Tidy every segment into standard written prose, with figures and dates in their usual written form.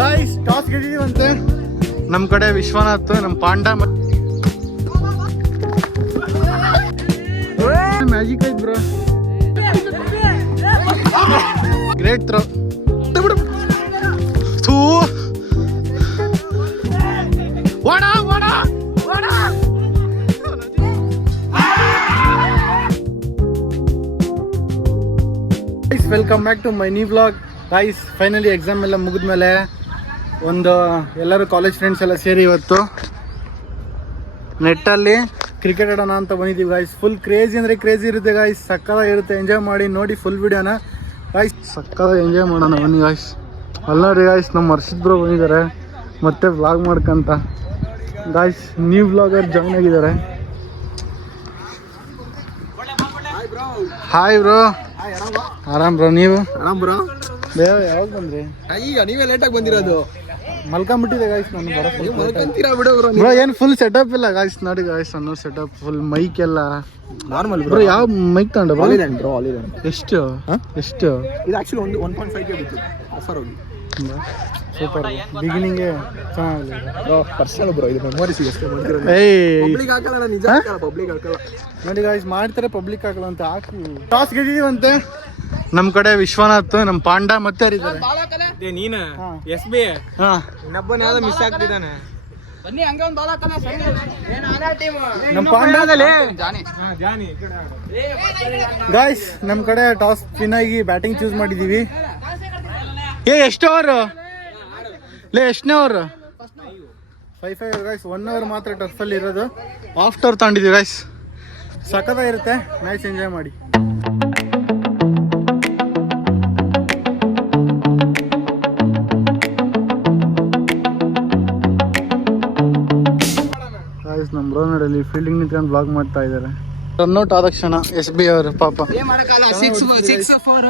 Guys toss ಗೆದ್ದಿದೀವಂತೆ. ನಮ್ಮ ಕಡೆ ವಿಶ್ವನಾಥ್, ನಮ್ಮ ಪಾಂಡ ಮ್ಯಾಜಿಕ್ ಐತ್ bro. Great throw. Welcome back to my new vlog. Guys finally exam ಎಲ್ಲ ಮುಗಿದ್ಮೇಲೆ ಒಂದು ಎಲ್ಲರೂ ಕಾಲೇಜ್ ಫ್ರೆಂಡ್ಸ್ ಎಲ್ಲ ಸೇರಿ ಇವತ್ತು ನೆಟ್ಟಲ್ಲಿ ಕ್ರಿಕೆಟ್ ಆಡೋಣ ಅಂತ ಬಂದಿದ್ದೀವಿ ಗಾಯ್ಸ್. ಫುಲ್ ಕ್ರೇಜಿ ಅಂದರೆ ಕ್ರೇಜಿ ಇರುತ್ತೆ ಗಾಯ್ಸ್, ಸಕ್ಕತ್ತಾಗಿರುತ್ತೆ. ಎಂಜಾಯ್ ಮಾಡಿ ನೋಡಿ ಫುಲ್ ವಿಡಿಯೋನ ಗಾಯ್ಸ್, ಸಕ್ಕತ್ತಾಗಿ ಎಂಜಾಯ್ ಮಾಡೋಣ ಬನ್ನಿ ಗಾಯ್ಸ್. ಅಲ್ಲರಿ ಗಾಯ್ಸ್ ನಮ್ಮ ಹರ್ಷಿತ್ ಬ್ರೋ ಬಂದಿದ್ದಾರೆ ಮತ್ತೆ ವ್ಲಾಗ್ ಮಾಡ್ಕಂತ ಗಾಯ್ಸ್. ನ್ಯೂ ವ್ಲಾಗರ್ ಜಾಯ್ನ್ ಆಗಿದ್ದಾರೆ. Hi bro. ಆರಾಮ್ ಬ್ರೋ, ನೀವು? ಆರಾಮ್ ಬ್ರೋ. ದೇವ ಯಾವಾಗ ಬಂದ್ರಿ? ಈಗ ನೀವೇ ಲೇಟಾಗಿ ಬಂದಿರೋದು. ಮಲ್ಕೊಂಬಿಟ್ಟಿದೆ ಗಾಯ್ಸ್ ನಾನು ಮಲ್ಕೊಂತೀರಾ ಬಿಡು ಬ್ರೋ. ಬ್ರೋ ಏನು ಫುಲ್ ಸೆಟಪ್ ಇಲ್ಲ ಗಾಯ್ಸ್, ನೋಡಿ ಗಾಯ್ಸ್ ಅನ್ನೋ ಸೆಟಪ್ ಫುಲ್ ಮೈಕ್ ಎಲ್ಲ ನಾರ್ಮಲ್ ಬ್ರೋ. ಯಾವ ಮೈಕ್ ತಗೊಂಡ ಬ್ರೋ? ಬ್ರೋ ಆಲಿರೆಂಟ್. ಎಷ್ಟು ಎಷ್ಟು? ಇದು ಆಕ್ಚುಲಿ 1.5 ಗೆ ಬಿತ್ತು ಆಫರ್ ಹೋಗಿ. ಸೂಪರ್ ಬಿಗಿನಿಂಗ್ ಚೆನ್ನಾಗಿದೆ ಬ್ರೋ. ಪರ್ಸನಲ್ ಬ್ರೋ, ಇದು ಮೆಮೊರೀಸ್ ಅಷ್ಟೇ ಮಾಡ್ತಿರೋದು. ಪಬ್ಲಿಕ್ ಹಾಕಲ್ಲ, ನಾನು ನಿಜ ಹಾಕಲ್ಲ, ಪಬ್ಲಿಕ್ ಹಾಕಲ್ಲ. ನೋಡಿ ಗಾಯ್ಸ್ ಮಾಡ್ತಾರೆ, ಪಬ್ಲಿಕ್ ಹಾಕಲ್ಲ ಅಂತ ಹಾಕಿ. ಟಾಸ್ ಗೆದ್ದಿದೀವಂತೆ. ನಮ್ಮ ಕಡೆ ವಿಶ್ವನಾಥ್, ನಮ್ಮ ಪಾಂಡ ಮತ್ತೆ ಯಾರಿದ್ದಾರೆ? ನೀನ ಎಸ್ ಬಿ ಇನ್ನೊಬ್ಬನ ಯಾವ್ದೋ ಮಿಸ್ ಆಗ್ತಿದ್ದಾನೆ. ನಮ್ಮ ಪಾಂಡದಲ್ಲಿ ಗಾಯ್ಸ್ ನಮ್ಮ ಕಡೆ ಟಾಸ್ ವಿನ್ ಆಗಿ ಬ್ಯಾಟಿಂಗ್ ಚೂಸ್ ಮಾಡಿದೀವಿ. ಎಷ್ಟು ಓವರ್ ಎಷ್ಟನೇ ಓವರ್? 5 ಗಾಯ್ಸ್. 1 ಅವರ್ ಮಾತ್ರ ಟರ್ಫಲ್ಲಿ ಇರೋದು. ಆಫ್ಟರ್ ತಗೊಂಡಿದ್ದೀವಿ ಗಾಯ್ಸ್, ಸಖತ್ತಾಗಿರುತ್ತೆ. ಮ್ಯಾಚ್ ಎಂಜಾಯ್ ಮಾಡಿ. ಗಾಯ್ಸ್ ನಮ್ಮ ರೋನಡಲ್ಲಿ ಫೀಲ್ಡಿಂಗ್ ನಿಂತ್ಕೊಂಡು ಬ್ಲಾಗ್ ಮಾಡ್ತಾ ಇದ್ದಾರೆ. ರನ್ಔಟ್ ಆದ ಕ್ಷಣ ಎಸ್ ಬಿ ಅವರು ಪಾಪ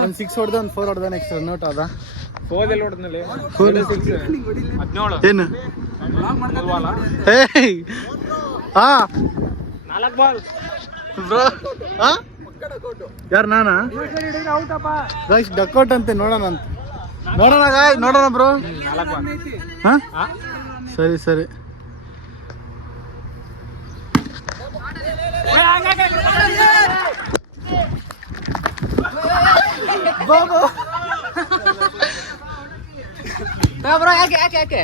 ಒಂದು 6 ಹೊಡೆದ ಒಂದು 4 ಹೊಡೆದ ನೆಕ್ಸ್ಟ್ ರನ್ಔಟ್ ಆದ. ಏನು ಯಾರು ನಾನಾ? ಗಾಯ್ಸ್ ಡಕ್ಔಟ್ ಅಂತೆ, ನೋಡೋಣ ಅಂತ. ನೋಡೋಣ ಗಾಯ್, ನೋಡೋಣ ಬ್ರೋ. ಹಾ ಸರಿ ಸರಿ. ಬ್ರೋ ಯಾಕೆ ಯಾಕೆ ಯಾಕೆ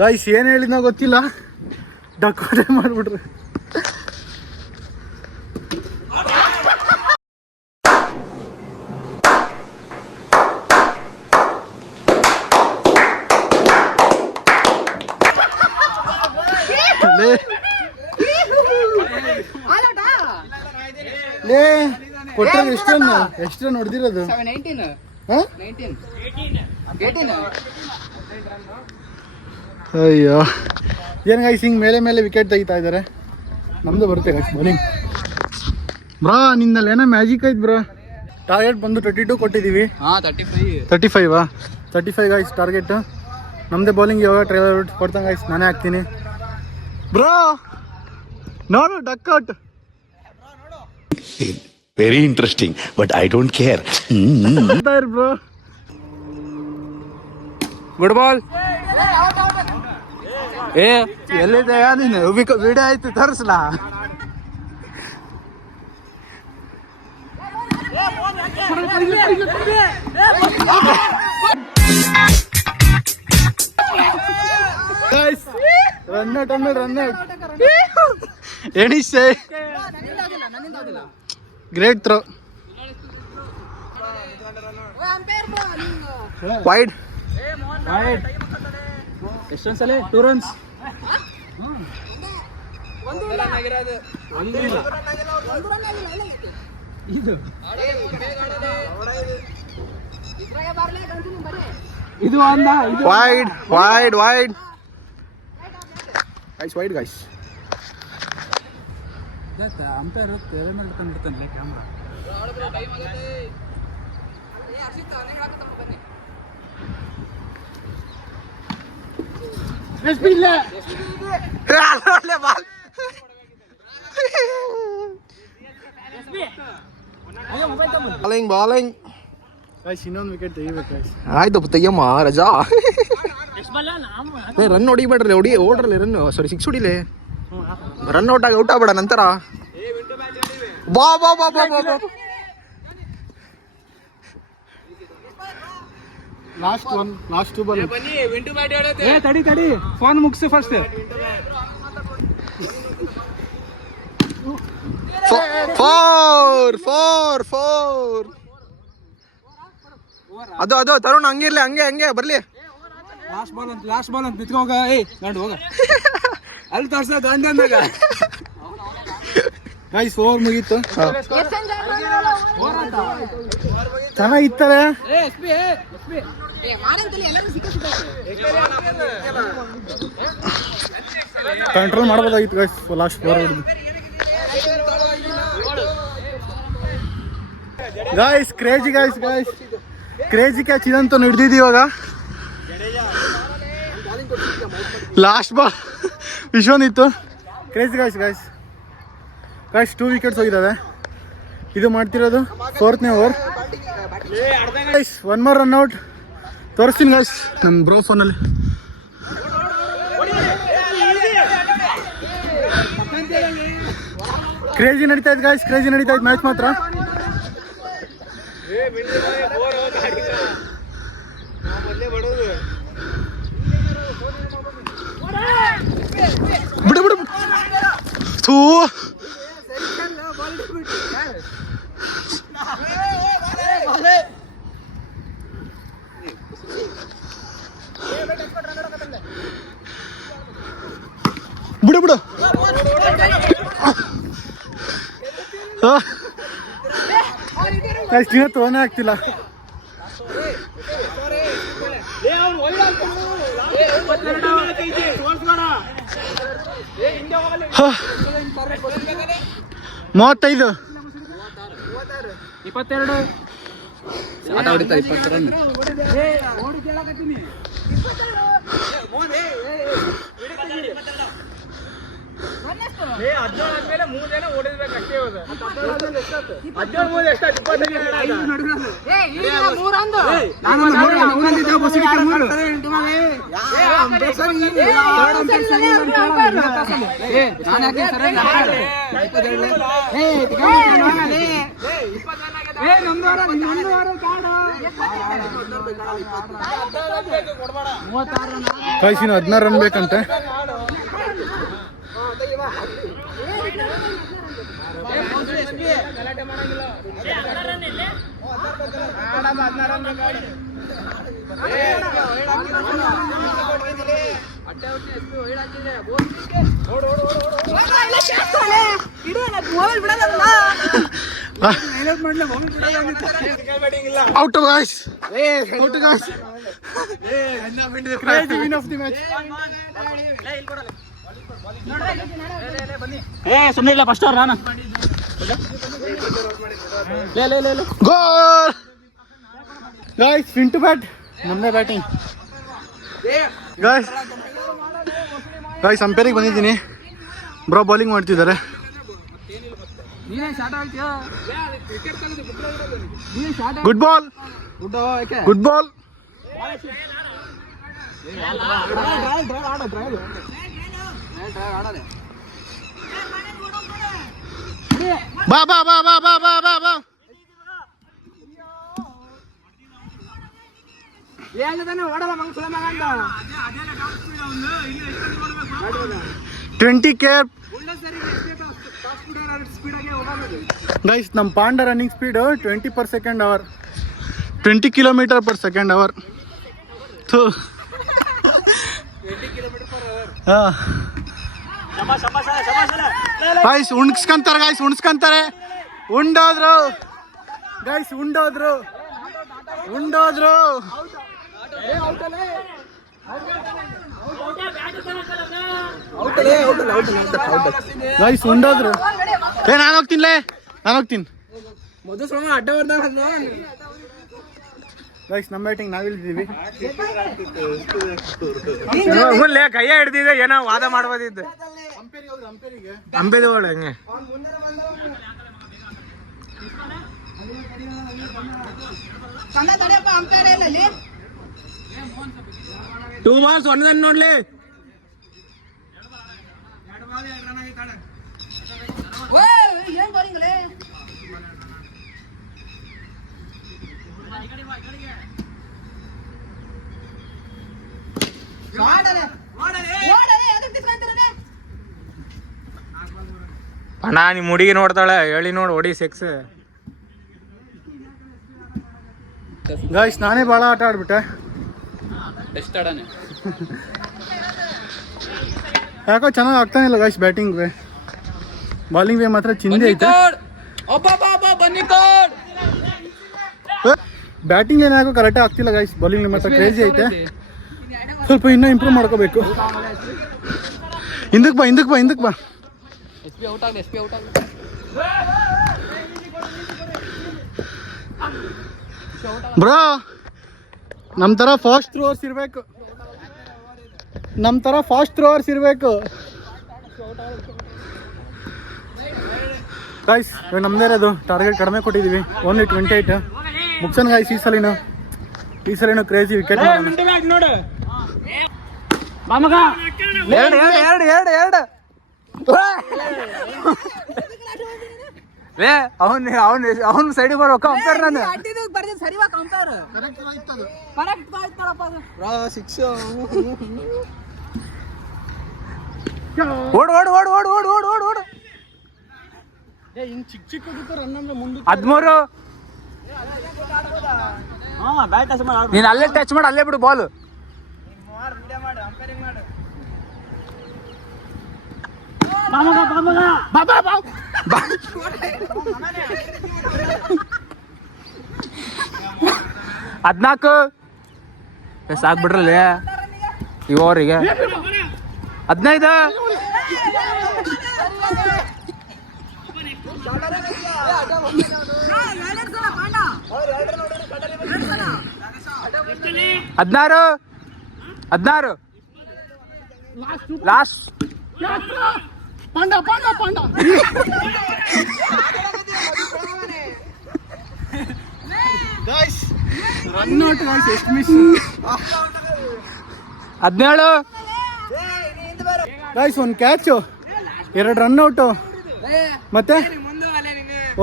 ಗಾಯ್ಸ್ ಏನ್ ಹೇಳಿದ್ನ ಗೊತ್ತಿಲ್ಲ, ಡಕ್ಔಟೇ ಮಾಡ್ಬಿಟ್ರೆ. ಕೊಟ್ಟರೆ ಎಷ್ಟು ರನ್ ಹೊಡೆದಿರೋದು? ಅಯ್ಯೋ ಏನ್ ಗಾಯ್ಸ್ ಹಿಂಗ್ ಮೇಲೆ ಮೇಲೆ ವಿಕೆಟ್ ತೆಗಿತಾ ಇದಾರೆ. ನಮ್ದು ಬರುತ್ತೆ ಗಾಯ್ಸ್ ಬೌಲಿಂಗ್. ಬ್ರೋ ನಿನ್ನಲ್ಲಿ ಏನೋ ಮ್ಯಾಜಿಕ್ ಐತ್ ಬ್ರೋ. ಟಾರ್ಗೆಟ್ ಬಂದು 22 ಕೊಟ್ಟಿದ್ದೀವಿ. 35 ಗಾಯ್ಸ್ ಟಾರ್ಗೆಟ್. ನಮ್ದೇ ಬೌಲಿಂಗ್ ಇವಾಗ ಟ್ರೈಲರ್ ಕೊಡ್ತಾನೆ ಗಾಯ್ಸ್, ನಾನೇ ಹಾಕ್ತೀನಿ ಬ್ರೋ. ನೋಡು dugout. Very interesting but I don't care bro. Good ball. ಎಲ್ಲಿದೆ ನೀನು? ವಿಡಿಯೋ ಆಯ್ತು ತರಿಸ್ಲಾ? ರನ್ಔಟ್ ಎಣಿಸೆ. Great throw. ವೈಡ್ ಎಷ್ಟೊಂದು ಸಲ 2 runs. ಇದು wide wide wide guys, wide guys. Umpire ಕಂಡಿರ್ತಾನೆ ಕ್ಯಾಮ್ರಾ. ಬಾಲ್ ಬಾಲಿಂಗ್ ಗೈಸ್ ಇನ್ನೊಂದು ವಿಕೆಟ್ ತೆಗಿಬೇಕು ಗೈಸ್. ಆಯ್ತು ತೆಗಿಯಮ್ಮ ರಜಾ. ರನ್ ಹೊಡಿಬೇಡ್ರಿ ಓಡ್ರಲ್ಲ ರನ್ ಸಾರಿ 6 ಹೊಡಿಲೆ ರನ್ ಔಟ್ ಆಗ್ಬೇಡ ನಂತರ ಬಾ ಬಾ ಬಾ ಬಾ ಬಾ ಲಾಸ್ಟ್ 2 ಬಾಲ್. ತಡಿ ಫೋನ್ ಮುಗಿಸು ಫಸ್ಟ್. ಫೋರ್ ಅದು ತರುಣ್ ಹಂಗಿರ್ಲಿ ಹಂಗೆ ಬರ್ಲಿ. ಲಾಸ್ಟ್ ಬಾಲ್ ಅಂತ ನಿಂತ್ಕೋಗ. ಗಂಡು ಹೋಗ ಅಲ್ಲಿ ತೋರ್ಸ ಗಂಡಂದಾಗ. ಗೈಸ್ 4 ಮುಗೀತು. ಚೆನ್ನಾಗಿತ್ತಾರೆ. ಕಂಟ್ರೋಲ್ ಮಾಡ್ಬೋದಾಗಿತ್ತು ಗೈಸ್ ಲಾಸ್ಟ್ 4 ಹೊಡೆದು. ಗೈಸ್ ಕ್ರೇಜಿ ಕ್ರೇಜಿ ಕ್ಯಾಚ್ ಇದಂತೂ ಹಿಡ್ದಿದ್ದು ಇವಾಗ. ಲಾಸ್ಟ್ ಬಾಲ್ ವಿಶ್ವನ್ ಇತ್ತು. ಕ್ರೇಜಿ ಗೈಸ್ 2 ವಿಕೆಟ್ಸ್ ಹೋಗಿದ್ದಾವೆ. ಇದು ಮಾಡ್ತಿರೋದು 4ನೇ over guys. 1 more run out ತೋರಿಸ್ತೀನಿ ಗೈಸ್ ನಮ್ಮ ಬ್ರೋ ಫೋನಲ್ಲಿ. ಕ್ರೇಜಿ ನಡೀತಾ ಇತ್ತು ಗೈಸ್, ಕ್ರೇಜಿ ನಡೀತಾ ಇತ್ತು ಮ್ಯಾಚ್ ಮಾತ್ರ. ಬಿಡು ಥೂ. ಬಿಡು ಅಷ್ಟಿನ ತೋನೇ ಆಗ್ತಿಲ್ಲ. ಮೂವತ್ತೈದು 22 ಆಟ ಹೊಡಿತಾರೆ. 20 ರನ್. ಕಳಿಸಿನ 16 ರನ್ ಬೇಕಂತೆ. Out guys. Out guys. Crazy win of the match. ಸುಮ್ಮನೆ ಇಲ್ಲ ಫಸ್ಟ್ ಓವರ್ ನಾನು. Goal. Guys, win to bat. ನಮ್ಮದೇ ಬ್ಯಾಟಿಂಗ್. Guys ಅಂಪೇರಿಗೆ ಬಂದಿದ್ದೀನಿ. ಬ್ರೋ ಬೌಲಿಂಗ್ ಮಾಡ್ತಿದ್ದಾರೆ. Good ball. ಬಾ ಗೈಸ್ ನಮ್ಮ ಪಾಂಡ running speed 20 per second hour, 20 kilometer per second hour. Guys ಉಣ್ಸ್ಕಂತಾರೆ. ಉಂಡೋದ್ರು ಗೈಸ್ ಉಂಡೋದ್ರು. ನಾನು ಹೋಗ್ತೀನಿ. ಗೈಸ್ ನಮ್ಮ ಬ್ಯಾಟಿಂಗ್ ನಾವಿಲ್ದಿದ್ದೀವಿ. ಕೈಯ ಹಿಡ್ದಿದೆ ಏನೋ ವಾದ ಮಾಡ್ಬೋದಿದ್ದು ಅಂಬೇದೋಳ ಹಂಗೆ. ಟೂ ಬಾಲ್ಸ್ ಒಂದನ್ನು ನೋಡ್ಲಿ. ಅಣ್ಣ ನಿಮ್ ಹುಡುಗಿ ನೋಡ್ತಾಳೆ, ಹೇಳಿ ನೋಡ್ ಹೊಡಿ ಸೆಕ್ಸ್. ಗಾಯ್ಸ್ ನಾನೇ ಭಾಳ ಆಟ ಆಡ್ಬಿಟ್ಟೆ. ಯಾಕೋ ಚೆನ್ನಾಗಿ ಆಗ್ತಾನೆ ಇಲ್ಲ guys. Batting way bowling way ಮಾತ್ರ ಚಿಂದಿ ಐತೆ. ಬ್ಯಾಟಿಂಗ್ ಏನಾಗೋ ಕರೆಕ್ಟಾಗಿ ಆಗ್ತಿಲ್ಲ ಗಾಯ್ಸ್. ಬಾಲಿಂಗ್ ಮಾತ್ರ ಕ್ರೇಜಿ ಐತೆ. ಸ್ವಲ್ಪ ಇನ್ನೂ ಇಂಪ್ರೂವ್ ಮಾಡ್ಕೋಬೇಕು. ಹಿಂದಕ್ಕೆ ಬಾ ಬ್ರೋ. ನಮ್ಮ ಥರ ಫಾಸ್ಟ್ ಥ್ರೋವರ್ಸ್ ಇರಬೇಕು. ಗಾಯ್ಸ್ ನಮ್ಮದೇ ಇರೋದು ಟಾರ್ಗೆಟ್ ಕಡಿಮೆ ಕೊಟ್ಟಿದ್ದೀವಿ. ಓನ್ಲಿ 28 ಮುಗ್ಸನ್ ಗಾಯ್ಸ್. ಈ ಸಲಿನೂ ಕ್ರೇಜಿ ವಿಕೆಟ್ ನೋಡು. ಅವನ್ ಸೈಡಿಗೆ ಬರ್ಬೇಕು. ಕಂಪೇರ್ ನಾನು ಓಡ್ 13. ನೀನ್ ಅಲ್ಲೇ ಟಚ್ ಮಾಡಿ ಅಲ್ಲೇ ಬಿಡು ಬಾಲ್. ಹದ್ನಾಲ್ಕು ಸಾಕ್ಬಿಟ್ರಲ್ಲಿ ಇವರಿಗೆ. 15. ಹದಿನಾರು ಲಾಸ್ಟ್. Run out guys. ಎಷ್ಟು ಮಿಸ್. 17 ಗಾಯ್ಸ್. ಒಂದು ಕ್ಯಾಚು, 2 ರನ್ ಔಟು, ಮತ್ತೆ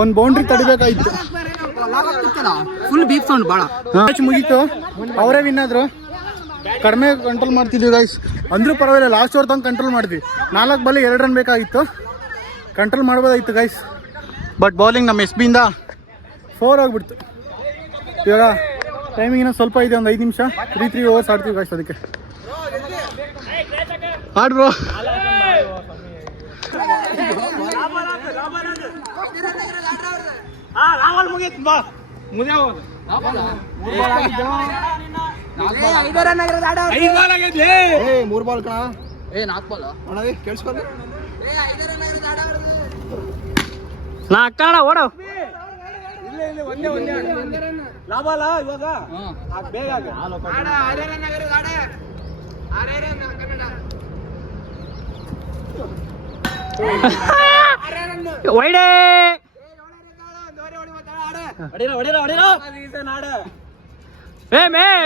ಒಂದು ಬೌಂಡ್ರಿ ತಡಿಬೇಕಾಯ್ತು. ಫುಲ್ ಬೀಪ್ ಸೌಂಡ್ ಭಾಳ. ಮ್ಯಾಚ್ ಮುಗೀತು, ಅವರೇ ವಿನ್ ಆದ್ರು. ಕಡಿಮೆ ಕಂಟ್ರೋಲ್ ಮಾಡ್ತಿದ್ವಿ ಗಾಯ್ಸ್. ಅಂದ್ರೂ ಪರವಾಗಿಲ್ಲ, ಲಾಸ್ಟ್ ಓವರ್ ತನಕ ಕಂಟ್ರೋಲ್ ಮಾಡಿದ್ವಿ. 4 ಬಾಲ್ 2 ರನ್ ಬೇಕಾಗಿತ್ತು, ಕಂಟ್ರೋಲ್ ಮಾಡ್ಬೋದಾಗಿತ್ತು ಗಾಯ್ಸ್. ಬಟ್ ಬೌಲಿಂಗ್ ನಮ್ಮ SB ಇಂದ 4 ಆಗಿಬಿಡ್ತು. ಇವಾಗ ಟೈಮಿಂಗ್ ಇನ್ನೂ ಸ್ವಲ್ಪ ಇದೆ, ಒಂದು 5 ನಿಮಿಷ. 3 ಓವರ್ಸ್ ಆಡ್ತೀವಿ ಗಾಯ್ಸ್. ಅದಕ್ಕೆ ಆಡ್ಬ್ರೋ. ಮೂರ್ ಬಾಲ್ ಕಣ. 4 ಬಾಲ್ ಕೇಳಿಸ್ಕೊಂಡು 4 ಓಡೋ. ಲಾಭ ಅಲ್ಲ ಇವಾಗ. ಬೇಗ ಒಯ್ಡೆ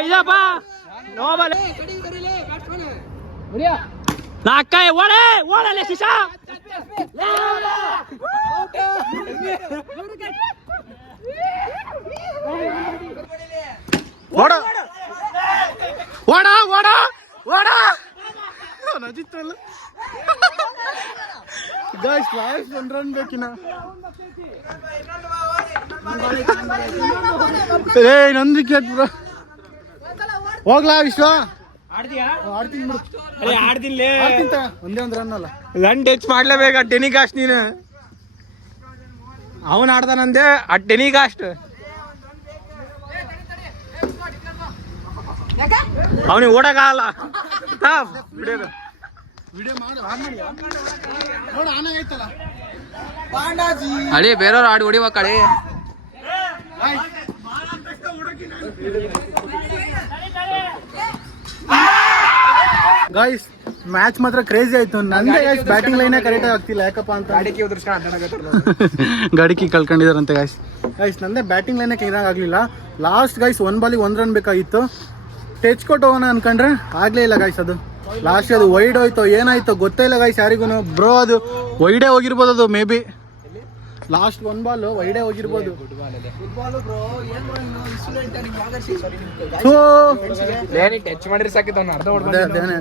ಇದಪ್ಪ ನೋಬಲ್. 4 ಓಡಲೆ ಶಿಶಾ. ನಜಿತ್ತಲ್ಲ ಗಾಯ್ಸ್. ಲಾಸ್ಟ್ 1 ರನ್ ಬೇಕಿನ. ಇನ್ನೊಂದು ವಿಕೆಟ್ ಬ್ರೋ. ಹೋಗ್ಲಾ ವಿಶ್ವ. ಆಡ್ತೀನಿ ಒಂದೇ 1 ರನ್ ಅಲ್ಲ. Run touch ಮಾಡ್ಲೇಬೇಕ. ಟೆನಿಕಾಸ್ಟ್ ನೀನು. ಅವನ್ ಆಡ್ತಾನಂದೆ ಆ ಟೆನಿಕಾಸ್ಟ್. ಅವನಿಗೆ ಓಡಕ್ಕಾಗಲ್ಲ. ಅಳಿ ಬೇರೆಯವ್ರು ಆಡಿ ಹೊಡಿವ ಕಡೆ. ಗಾಯ್ಸ್ ಮ್ಯಾಚ್ ಮಾತ್ರ ಕ್ರೇಜಿ ಆಯ್ತು. ನಂದೇ ಗಾಯ್ಸ್ ಬ್ಯಾಟಿಂಗ್ ಲೈನೇ ಕರೆಕ್ಟಾಗಿ ಆಗ್ತಿಲ್ಲ, ಯಾಕಪ್ಪ ಅಂತ ಗಾಡಿಗೆ ಉದುರ್ಸ್ಕೊಂಡು ಅಡ್ಡಾಡಕತ್ತಾರ ಗಾಡಿಗೆ ಕಳ್ಕೊಂಡಿದಾರಂತೆ ಗಾಯ್ಸ್. ನಂದೇ ಬ್ಯಾಟಿಂಗ್ ಲೈನೇ ಕ್ಲೀನಾಗಿ ಆಗಲಿಲ್ಲ. ಲಾಸ್ಟ್ ಗಾಯ್ಸ್ 1 ಬಾಲಿಗೆ 1 ರನ್ ಬೇಕಾಗಿತ್ತು. ಟಚ್ ಕೊಟ್ಟು ಹೋಗೋಣ ಅನ್ಕೊಂಡ್ರೆ ಆಗಲೇ ಇಲ್ಲ ಗಾಯ್ಸ್. ಅದು ಲಾಸ್ಟ್ ಅದು ವೈಡ್ ಹೋಯ್ತು ಏನಾಯ್ತು ಗೊತ್ತೇ ಇಲ್ಲ ಗಾಯ್ಸ್ ಯಾರಿಗೂ. ಬ್ರೋ ಅದು ವೈಡೇ ಹೋಗಿರ್ಬೋದು, ಅದು ಮೇ ಬಿ ಲಾಸ್ಟ್ 1 ಬಾಲ್ ವೈಡೇ ಹೋಗಿರ್ಬೋದು. ಟಚ್ ಮಾಡಿದ್ರೆ ಸಾಕಿತ್ತು ಅವ್ನು ಅರ್ಧ ಅದೇನೆ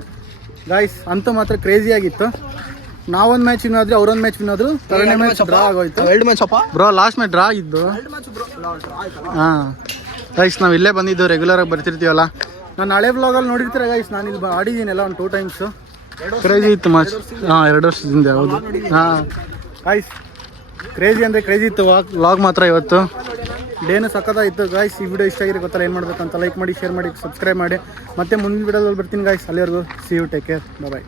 ಗಾಯ್ಸ್, ಅಂತೂ ಮಾತ್ರ ಕ್ರೇಜಿ ಆಗಿತ್ತು. ನಾವೊಂದು ಮ್ಯಾಚ್ ವಿನ್ ಆದ್ರೆ ಅವ್ರೊಂದು ಮ್ಯಾಚ್ ವಿನ್ ಆದ್ರು. ಥರ್ಡ್ ಮ್ಯಾಚ್ ಡ್ರಾ ಆಗೋಯ್ತು. ಎರಡು ಮ್ಯಾಚ್ ಅಪ್ಪ ಬ್ರೋ ಲಾಸ್ಟ್ ಮ್ಯಾಚ್ ಡ್ರಾ ಇದ್ದು. ಹಾಂ ಗೈಸ್, ನಾವು ಇಲ್ಲೇ ಬಂದಿದ್ದು, ರೆಗ್ಯುಲರಾಗಿ ಬರ್ತಿರ್ತೀವಲ್ಲ. ನಾನು ಹಳೆ ವ್ಲಾಗಲ್ಲಿ ನೋಡಿರ್ತೀರ ಗೈಸ್, ನಾನು ಇಲ್ಲಿ ಆಡಿದ್ದೀನಲ್ಲ ಒಂದು 2 ಟೈಮ್ಸು. ಕ್ರೇಜಿ ಇತ್ತು ಮ್ಯಾಚ್. ಹಾಂ 2 ವರ್ಷದಿಂದ ಹೌದು. ಹಾಂ ಗೈಸ್, ಕ್ರೇಜಿ ಅಂದರೆ ಕ್ರೇಜಿ ಇತ್ತು ವ್ಲಾಗ್ ಮಾತ್ರ ಇವತ್ತು. ಡೇನು ಸಖತ್ತಾಗಿತ್ತು ಗಾಯ್ಸ್. ಈ ವಿಡಿಯೋ ಇಷ್ಟ ಆಗಿರೋ ಗೊತ್ತಲ್ಲ ಏನು ಮಾಡಬೇಕಂತ. ಲೈಕ್ ಮಾಡಿ, ಶೇರ್ ಮಾಡಿ, ಸಬ್ಸ್ಕ್ರೈಬ್ ಮಾಡಿ. ಮತ್ತೆ ಮುಂದಿನ ವಿಡಿಯೋದಲ್ಲಿ ಬರ್ತೀನಿ ಗಾಯ್ಸ್. ಅಲ್ಲಿವರೆಗೂ see you, take care, bye.